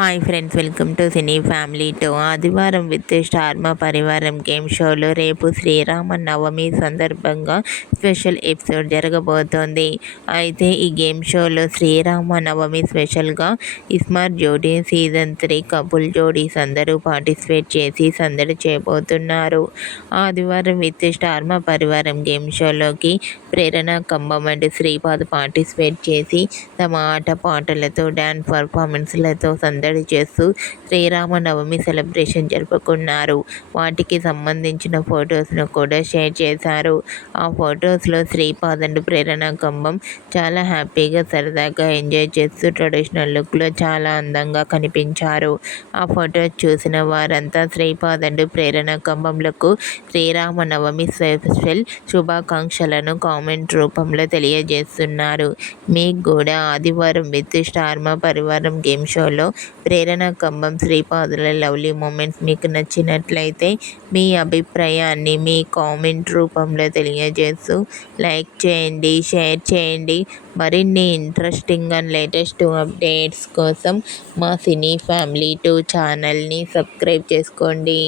Hi friends, welcome to cine family two. ఆదివారం with star Maa Parivaram game షోలో రేపు శ్రీరామ నవమి సందర్భంగా స్పెషల్ ఎపిసోడ్ జరగబోతోంది. అయితే ఈ గేమ్ షోలో శ్రీరామ నవమి స్పెషల్గా ఇస్మార్ట్ జోడీ సీజన్ 3 కపుల్ జోడీస్ అందరూ పార్టిసిపేట్ చేసి సందడి చేయబోతున్నారు. ఆదివారం with star Maa Parivaram game షోలోకి ప్రేరణ కంబం అండ్ శ్రీపాద్ పార్టిసిపేట్ చేసి తమ ఆట పాటలతో డ్యాన్స్ పర్ఫార్మెన్స్లతో సందడి చేస్తూ శ్రీరామనవమి సెలబ్రేషన్ జరుపుకున్నారు. వాటికి సంబంధించిన ఫొటోస్ను కూడా షేర్ చేశారు. ఆ ఫొటోస్లో శ్రీపాద్ అండ్ ప్రేరణ కంబం చాలా హ్యాపీగా సరదాగా ఎంజాయ్ చేస్తూ ట్రెడిషనల్ లుక్లో చాలా అందంగా కనిపించారు. ఆ ఫొటోస్ చూసిన వారంతా శ్రీపాద్ అండ్ ప్రేరణ కంబంలకు శ్రీరామనవమి స్పెషల్ శుభాకాంక్షలను కామెంట్ రూపంలో తెలియజేస్తున్నారు. మీకు కూడా ఆదివారం with star Maa Parivaram game షోలో ప్రేరణ కంబం శ్రీపాదుల లవ్లీ మూమెంట్స్ మీకు నచ్చినట్లయితే మీ అభిప్రాయాన్ని మీ కామెంట్ రూపంలో తెలియజేస్తూ లైక్ చేయండి, షేర్ చేయండి. మరిన్ని ఇంట్రెస్టింగ్ అండ్ లేటెస్ట్ అప్డేట్స్ కోసం మా సినీ ఫ్యామిలీ 2 ఛానల్ని సబ్స్క్రైబ్ చేసుకోండి.